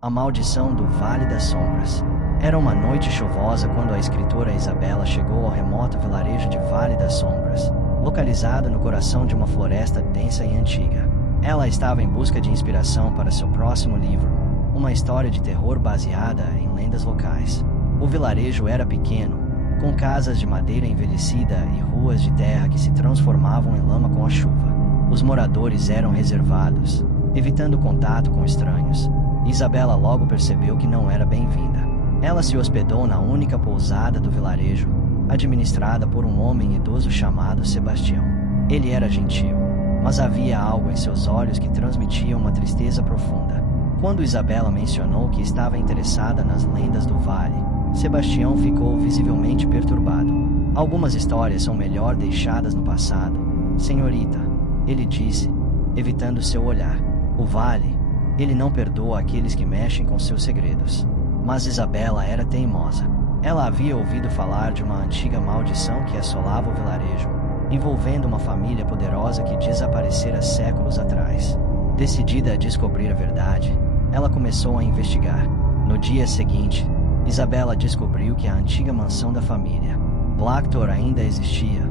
A Maldição do Vale das Sombras. Era uma noite chuvosa quando a escritora Isabela chegou ao remoto vilarejo de Vale das Sombras, localizado no coração de uma floresta densa e antiga. Ela estava em busca de inspiração para seu próximo livro, uma história de terror baseada em lendas locais. O vilarejo era pequeno, com casas de madeira envelhecida e ruas de terra que se transformavam em lama com a chuva. Os moradores eram reservados, evitando contato com estranhos. Isabela logo percebeu que não era bem-vinda. Ela se hospedou na única pousada do vilarejo, administrada por um homem idoso chamado Sebastião. Ele era gentil, mas havia algo em seus olhos que transmitia uma tristeza profunda. Quando Isabela mencionou que estava interessada nas lendas do vale, Sebastião ficou visivelmente perturbado. Algumas histórias são melhor deixadas no passado, senhorita, ele disse, evitando seu olhar. O vale, ele não perdoa aqueles que mexem com seus segredos. Mas Isabela era teimosa. Ela havia ouvido falar de uma antiga maldição que assolava o vilarejo, envolvendo uma família poderosa que desaparecera séculos atrás. Decidida a descobrir a verdade, ela começou a investigar. No dia seguinte, Isabela descobriu que a antiga mansão da família Blackthorne ainda existia,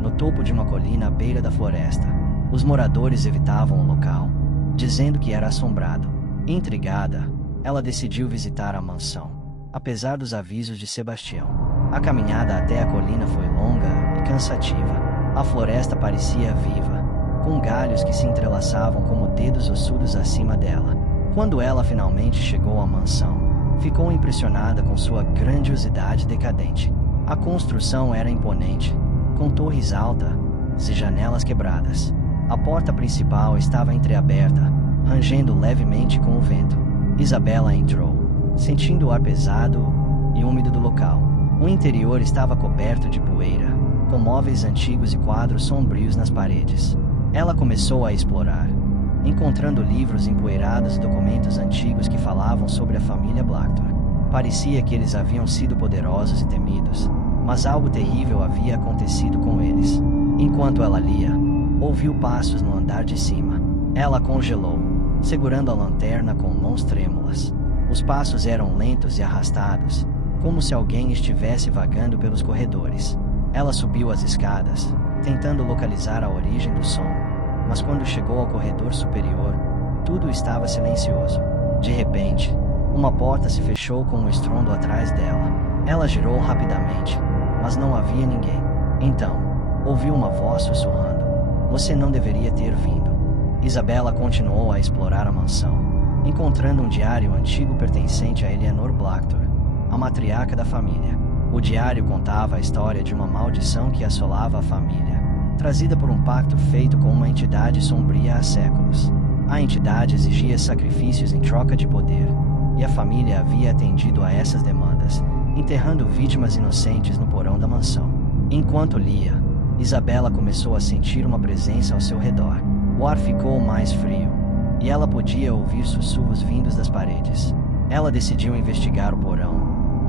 no topo de uma colina à beira da floresta. Os moradores evitavam o local, dizendo que era assombrado. Intrigada, ela decidiu visitar a mansão, apesar dos avisos de Sebastião. A caminhada até a colina foi longa e cansativa. A floresta parecia viva, com galhos que se entrelaçavam como dedos ossudos acima dela. Quando ela finalmente chegou à mansão, ficou impressionada com sua grandiosidade decadente. A construção era imponente, com torres altas e janelas quebradas. A porta principal estava entreaberta, rangendo levemente com o vento. Isabela entrou, sentindo o ar pesado e úmido do local. O interior estava coberto de poeira, com móveis antigos e quadros sombrios nas paredes. Ela começou a explorar, encontrando livros empoeirados e documentos antigos que falavam sobre a família Blackthorne. Parecia que eles haviam sido poderosos e temidos, mas algo terrível havia acontecido com eles. Enquanto ela lia, ouviu passos no andar de cima. Ela congelou, segurando a lanterna com mãos trêmulas. Os passos eram lentos e arrastados, como se alguém estivesse vagando pelos corredores. Ela subiu as escadas, tentando localizar a origem do som, mas quando chegou ao corredor superior, tudo estava silencioso. De repente, uma porta se fechou com um estrondo atrás dela. Ela girou rapidamente, mas não havia ninguém. Então, ouviu uma voz sussurrando: "Você não deveria ter vindo." Isabela continuou a explorar a mansão, encontrando um diário antigo pertencente a Eleanor Blackthorne, a matriarca da família. O diário contava a história de uma maldição que assolava a família, trazida por um pacto feito com uma entidade sombria há séculos. A entidade exigia sacrifícios em troca de poder, e a família havia atendido a essas demandas, enterrando vítimas inocentes no porão da mansão. Enquanto lia, Isabela começou a sentir uma presença ao seu redor. O ar ficou mais frio, e ela podia ouvir sussurros vindos das paredes. Ela decidiu investigar o porão,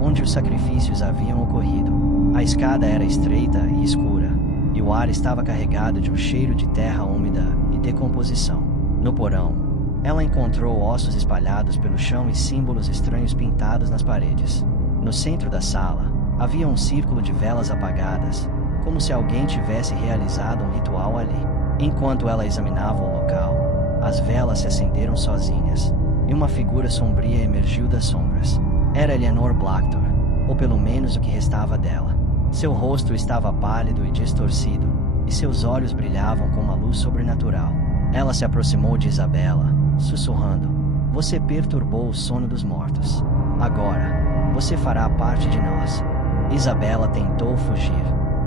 onde os sacrifícios haviam ocorrido. A escada era estreita e escura, e o ar estava carregado de um cheiro de terra úmida e decomposição. No porão, ela encontrou ossos espalhados pelo chão e símbolos estranhos pintados nas paredes. No centro da sala, havia um círculo de velas apagadas, como se alguém tivesse realizado um ritual ali. Enquanto ela examinava o local, as velas se acenderam sozinhas, e uma figura sombria emergiu das sombras. Era Eleanor Blackthorne, ou pelo menos o que restava dela. Seu rosto estava pálido e distorcido, e seus olhos brilhavam com uma luz sobrenatural. Ela se aproximou de Isabela, sussurrando: "Você perturbou o sono dos mortos. Agora, você fará parte de nós." Isabela tentou fugir,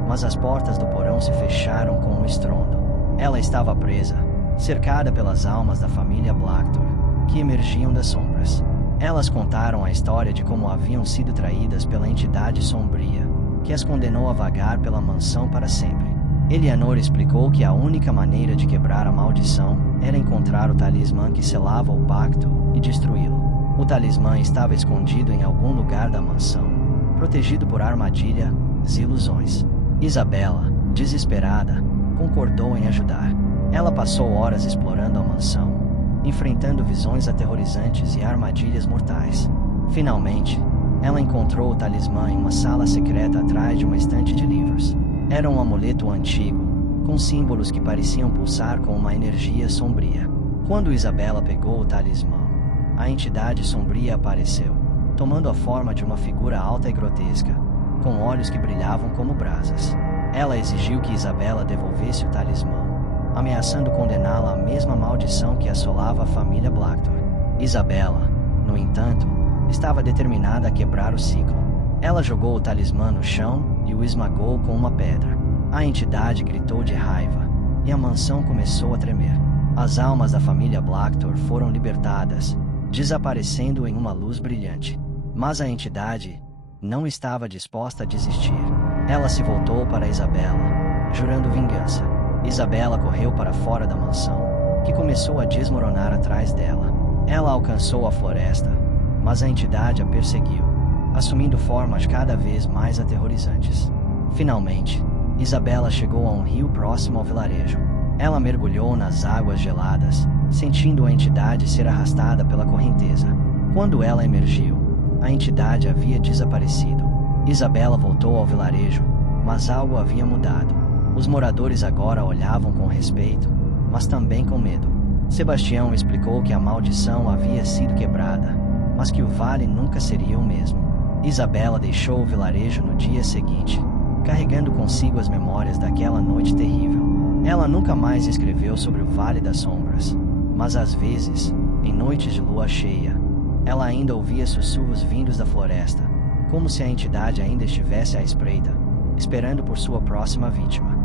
mas as portas do porão se fecharam com um estrondo. Ela estava presa, cercada pelas almas da família Blackthorne, que emergiam das sombras. Elas contaram a história de como haviam sido traídas pela entidade sombria, que as condenou a vagar pela mansão para sempre. Eleanor explicou que a única maneira de quebrar a maldição era encontrar o talismã que selava o pacto e destruí-lo. O talismã estava escondido em algum lugar da mansão, protegido por armadilhas e ilusões. Isabela, desesperada, concordou em ajudar. Ela passou horas explorando a mansão, enfrentando visões aterrorizantes e armadilhas mortais. Finalmente, ela encontrou o talismã em uma sala secreta atrás de uma estante de livros. Era um amuleto antigo, com símbolos que pareciam pulsar com uma energia sombria. Quando Isabela pegou o talismã, a entidade sombria apareceu, tomando a forma de uma figura alta e grotesca, com olhos que brilhavam como brasas. Ela exigiu que Isabela devolvesse o talismã, ameaçando condená-la à mesma maldição que assolava a família Blackthorne. Isabela, no entanto, estava determinada a quebrar o ciclo. Ela jogou o talismã no chão e o esmagou com uma pedra. A entidade gritou de raiva, e a mansão começou a tremer. As almas da família Blackthorne foram libertadas, desaparecendo em uma luz brilhante. Mas a entidade não estava disposta a desistir. Ela se voltou para Isabela, jurando vingança. Isabela correu para fora da mansão, que começou a desmoronar atrás dela. Ela alcançou a floresta, mas a entidade a perseguiu, assumindo formas cada vez mais aterrorizantes. Finalmente, Isabela chegou a um rio próximo ao vilarejo. Ela mergulhou nas águas geladas, sentindo a entidade ser arrastada pela correnteza. Quando ela emergiu, a entidade havia desaparecido. Isabela voltou ao vilarejo, mas algo havia mudado. Os moradores agora olhavam com respeito, mas também com medo. Sebastião explicou que a maldição havia sido quebrada, mas que o vale nunca seria o mesmo. Isabela deixou o vilarejo no dia seguinte, carregando consigo as memórias daquela noite terrível. Ela nunca mais escreveu sobre o Vale das Sombras, mas às vezes, em noites de lua cheia, ela ainda ouvia sussurros vindos da floresta, como se a entidade ainda estivesse à espreita, esperando por sua próxima vítima.